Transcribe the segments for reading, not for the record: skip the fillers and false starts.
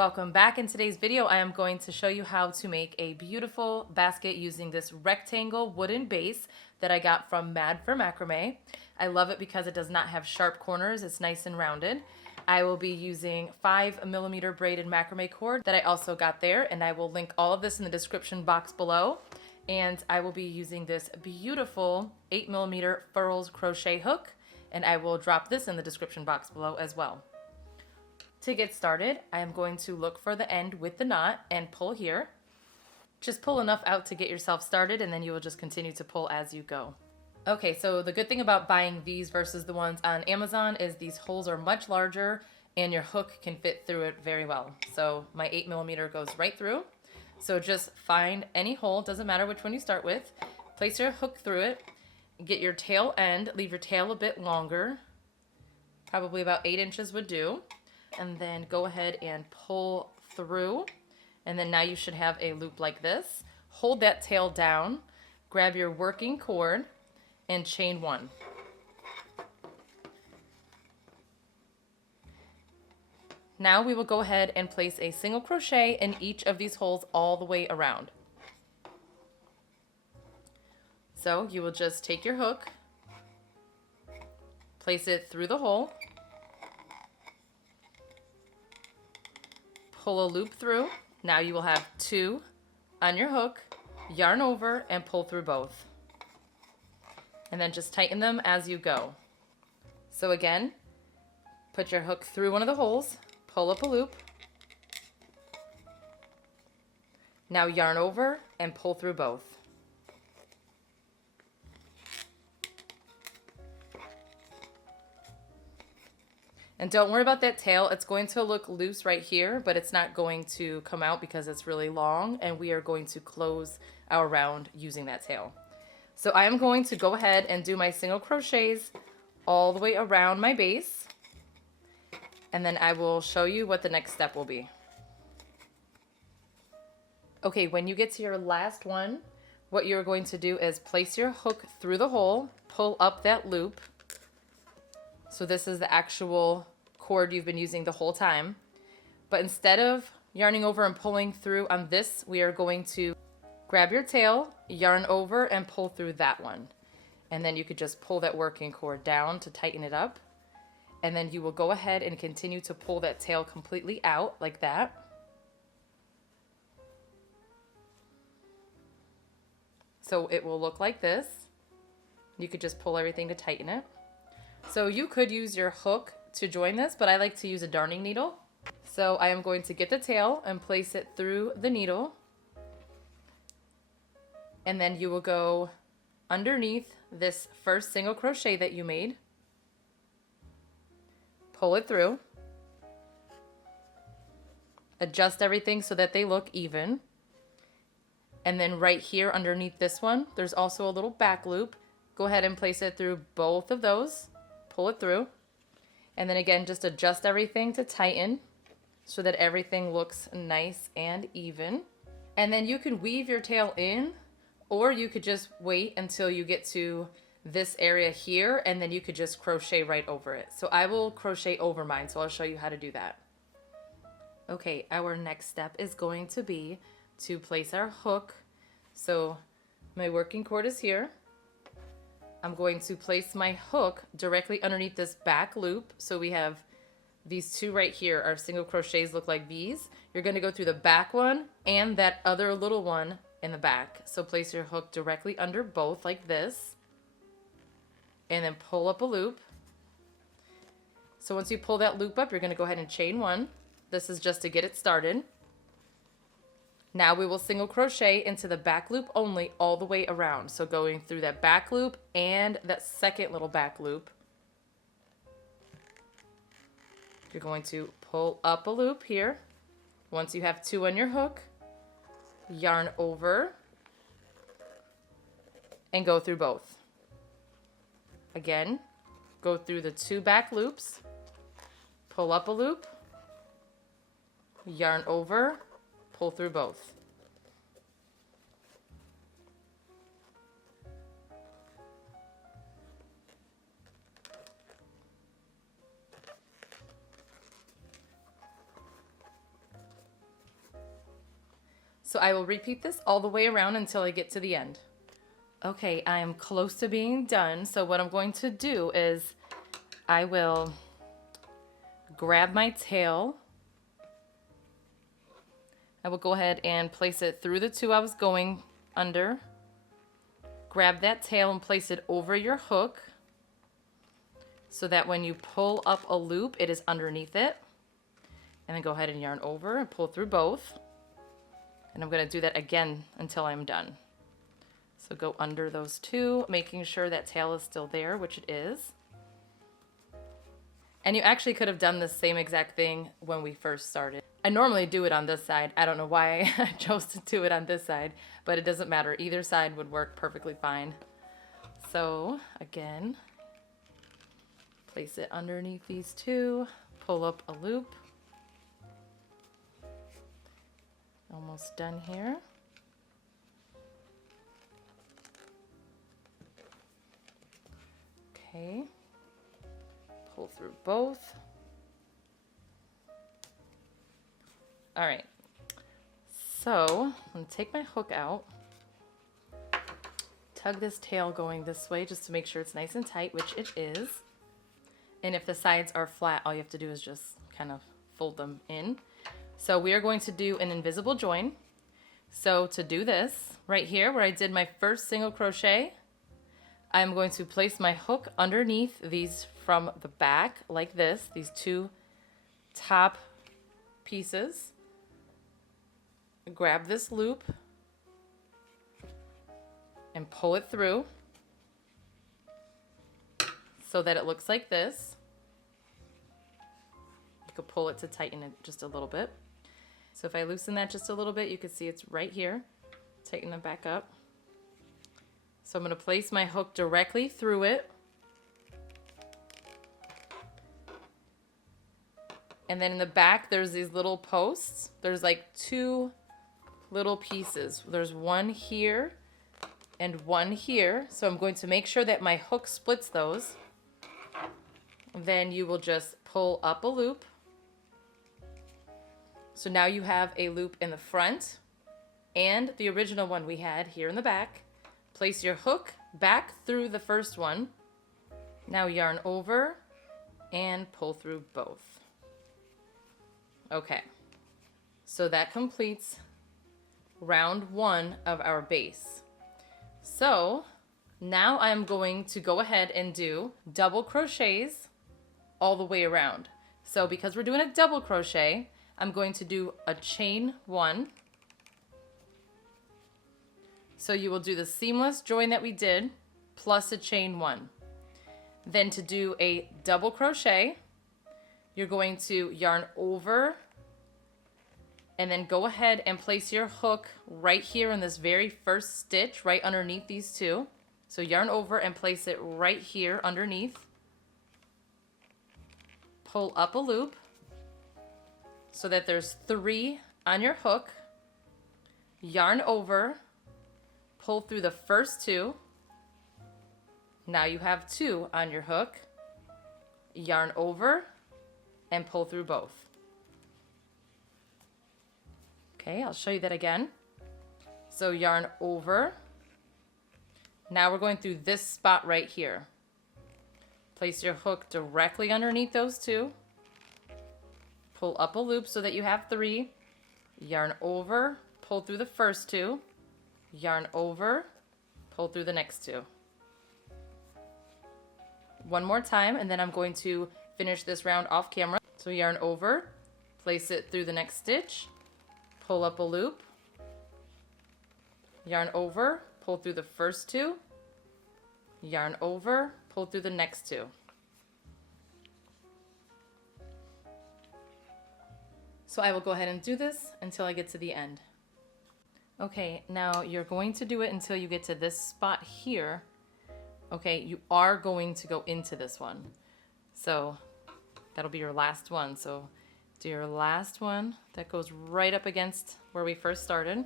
Welcome back. In today's video, I am going to show you how to make a beautiful basket using this rectangle wooden base that I got from Mad for Macrame. I love it because it does not have sharp corners. It's nice and rounded. I will be using 5mm braided macrame cord that I also got there, and I will link all of this in the description box below. And I will be using this beautiful 8mm furls crochet hook, and I will drop this in the description box below as well. To get started, I am going to look for the end with the knot and pull here. Just pull enough out to get yourself started, and then you will just continue to pull as you go. Okay, so the good thing about buying these versus the ones on Amazon is these holes are much larger and your hook can fit through it very well. So my 8mm goes right through. So just find any hole, doesn't matter which one you start with, place your hook through it, get your tail end, leave your tail a bit longer, probably about 8 inches would do. And then go ahead and pull through, and then now you should have a loop like this. Hold that tail down, grab your working cord, and chain one. Now we will go ahead and place a single crochet in each of these holes all the way around. So you will just take your hook, place it through the hole, pull a loop through. Now you will have 2 on your hook, yarn over, and pull through both. And then just tighten them as you go. So again, put your hook through one of the holes, pull up a loop. Now yarn over and pull through both. And don't worry about that tail. It's going to look loose right here, but it's not going to come out because it's really long, and we are going to close our round using that tail. So I am going to go ahead and do my single crochets all the way around my base, and then I will show you what the next step will be. Okay, when you get to your last one, what you're going to do is place your hook through the hole, pull up that loop. So this is the actual cord you've been using the whole time. But instead of yarning over and pulling through on this, we are going to grab your tail, yarn over, and pull through that one. And then you could just pull that working cord down to tighten it up. And then you will go ahead and continue to pull that tail completely out like that. So it will look like this. You could just pull everything to tighten it. So you could use your hook to join this, but I like to use a darning needle. So I am going to get the tail and place it through the needle. And then you will go underneath this first single crochet that you made. Pull it through. Adjust everything so that they look even. And then right here underneath this one, there's also a little back loop. Go ahead and place it through both of those. Pull it through, and then again just adjust everything to tighten so that everything looks nice and even. And then you can weave your tail in, or you could just wait until you get to this area here, and then you could just crochet right over it. So I will crochet over mine, so I'll show you how to do that. Okay, our next step is going to be to place our hook. So my working cord is here. I'm going to place my hook directly underneath this back loop. So we have these 2 right here. Our single crochets look like these. You're going to go through the back one and that other little one in the back. So place your hook directly under both like this. And then pull up a loop. So once you pull that loop up, you're going to go ahead and chain 1. This is just to get it started. Now we will single crochet into the back loop only all the way around. So going through that back loop and that second little back loop. You're going to pull up a loop here. Once you have 2 on your hook, yarn over and go through both. Again, go through the 2 back loops, pull up a loop, yarn over, pull through both. So I will repeat this all the way around until I get to the end. Okay, I am close to being done. So what I'm going to do is I will grab my tail. I will go ahead and place it through the two I was going under. Grab that tail and place it over your hook so that when you pull up a loop, it is underneath it. And then go ahead and yarn over and pull through both. And I'm going to do that again until I'm done. So go under those two, making sure that tail is still there, which it is. And you actually could have done the same exact thing when we first started. I normally do it on this side. I don't know why I chose to do it on this side, but it doesn't matter. Either side would work perfectly fine. So again, place it underneath these two, pull up a loop. Almost done here. Okay. Pull through both. All right. So I'm going to take my hook out. Tug this tail going this way just to make sure it's nice and tight, which it is. And if the sides are flat, all you have to do is just kind of fold them in. So we are going to do an invisible join. So to do this, right here where I did my first single crochet, I'm going to place my hook underneath these from the back like this, these two top pieces. Grab this loop and pull it through so that it looks like this. You could pull it to tighten it just a little bit. So if I loosen that just a little bit, you can see it's right here. Tighten it back up. So I'm going to place my hook directly through it. And then in the back, there's these little posts. There's like two little pieces. There's one here and one here. So I'm going to make sure that my hook splits those. Then you will just pull up a loop. So now you have a loop in the front and the original one we had here in the back. Place your hook back through the first one. Now yarn over and pull through both. Okay, so that completes round one of our base. So now I'm going to go ahead and do double crochets all the way around. So because we're doing a double crochet, I'm going to do a chain one. So you will do the seamless join that we did plus a chain one. Then to do a double crochet, you're going to yarn over and then go ahead and place your hook right here in this very first stitch right underneath these two. So yarn over and place it right here underneath. Pull up a loop so that there's 3 on your hook. Yarn over, pull through the first 2. Now you have 2 on your hook. Yarn over and pull through both. Okay, I'll show you that again. So yarn over. Now we're going through this spot right here. Place your hook directly underneath those 2. Pull up a loop so that you have 3. Yarn over, pull through the first 2. Yarn over, pull through the next 2. One more time, and then I'm going to finish this round off camera. So yarn over, place it through the next stitch, pull up a loop, yarn over, pull through the first 2, yarn over, pull through the next 2. So I will go ahead and do this until I get to the end. Okay, now you're going to do it until you get to this spot here. Okay, you are going to go into this one. So that'll be your last one. So do your last one that goes right up against where we first started.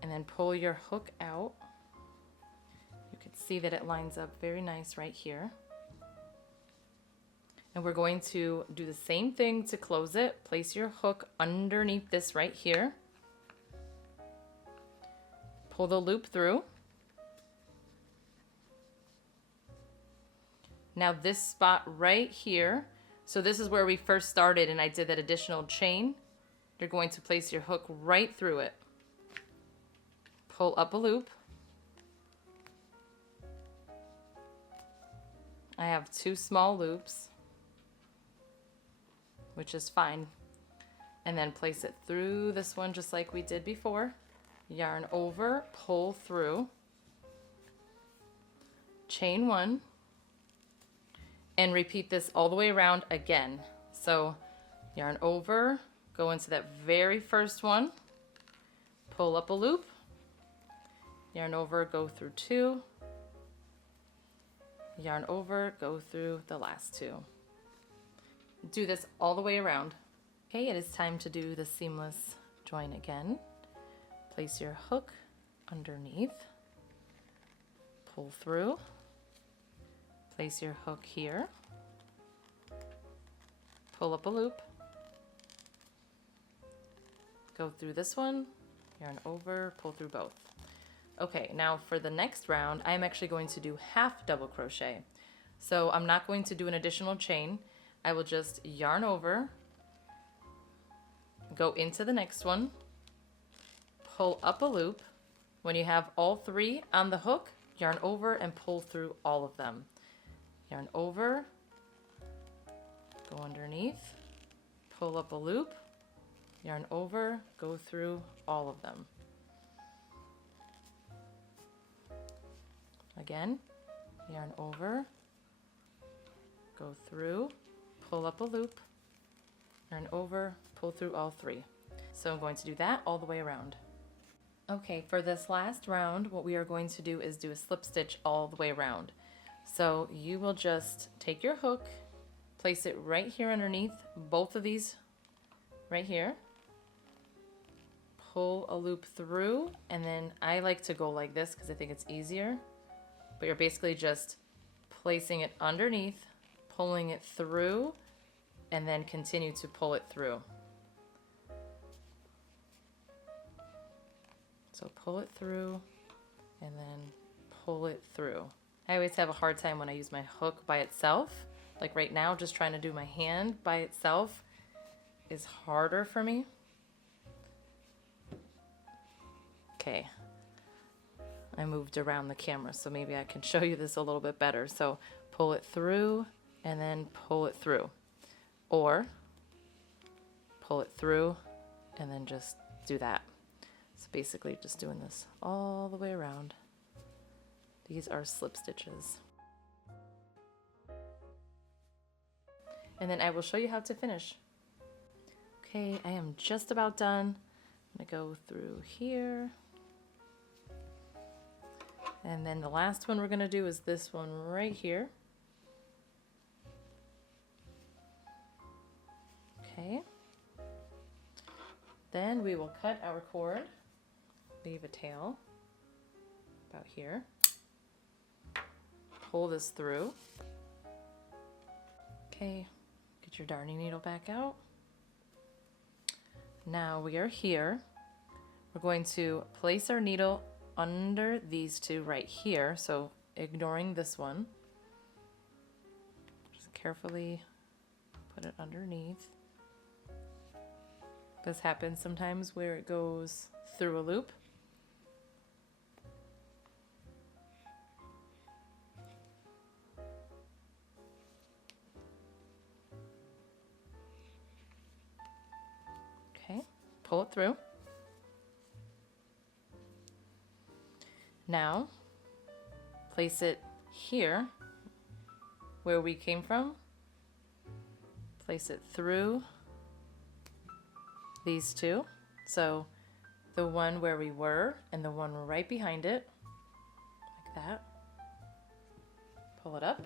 And then pull your hook out. You can see that it lines up very nice right here. And we're going to do the same thing to close it. Place your hook underneath this right here. Pull the loop through. Now this spot right here, so this is where we first started and I did that additional chain. You're going to place your hook right through it. Pull up a loop. I have 2 small loops, which is fine. And then place it through this one just like we did before. Yarn over, pull through, chain 1, and repeat this all the way around again. So yarn over, go into that very first one, pull up a loop, yarn over, go through 2, yarn over, go through the last 2. Do this all the way around. Okay, it is time to do the seamless join again. Place your hook underneath, pull through, place your hook here, pull up a loop, go through this one, yarn over, pull through both. Okay, now for the next round, I'm actually going to do half double crochet. So I'm not going to do an additional chain. I will just yarn over, go into the next one, pull up a loop. When you have all 3 on the hook, yarn over and pull through all of them. Yarn over, go underneath, pull up a loop, yarn over, go through all of them. Again, yarn over, go through, pull up a loop, yarn over, pull through all 3. So I'm going to do that all the way around. Okay, for this last round, what we are going to do is do a slip stitch all the way around. So you will just take your hook, place it right here underneath both of these right here, pull a loop through, and then I like to go like this because I think it's easier. But you're basically just placing it underneath, pulling it through, and then continue to pull it through. So pull it through and then pull it through. I always have a hard time when I use my hook by itself. Like right now, just trying to do my hand by itself is harder for me. Okay. I moved around the camera, so maybe I can show you this a little bit better. So pull it through and then pull it through. Or pull it through and then just do that. So basically just doing this all the way around. These are slip stitches. And then I will show you how to finish. Okay, I am just about done. I'm gonna go through here. And then the last one we're gonna do is this one right here. Okay. Then we will cut our cord, leave a tail about here. Pull this through. Okay, get your darning needle back out. Now we are here. We're going to place our needle under these 2 right here, so ignoring this one. Just carefully put it underneath. This happens sometimes where it goes through a loop. Okay, pull it through. Now, place it here where we came from. Place it through these 2. So the one where we were and the one right behind it, like that. Pull it up.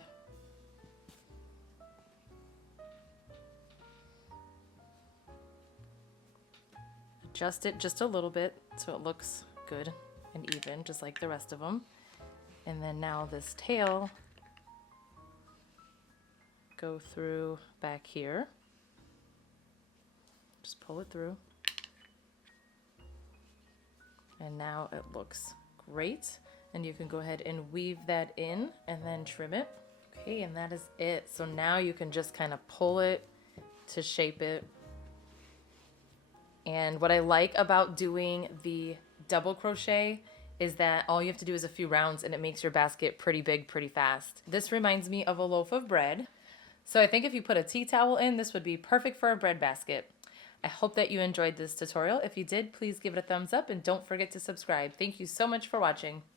Adjust it just a little bit so it looks good and even, just like the rest of them. And then now this tail, go through back here. Just pull it through. And now it looks great. And you can go ahead and weave that in and then trim it. Okay, and that is it. So now you can just kind of pull it to shape it. And what I like about doing the double crochet is that all you have to do is a few rounds and it makes your basket pretty big pretty fast. This reminds me of a loaf of bread. So I think if you put a tea towel in, this would be perfect for a bread basket. I hope that you enjoyed this tutorial. If you did, please give it a thumbs up and don't forget to subscribe. Thank you so much for watching.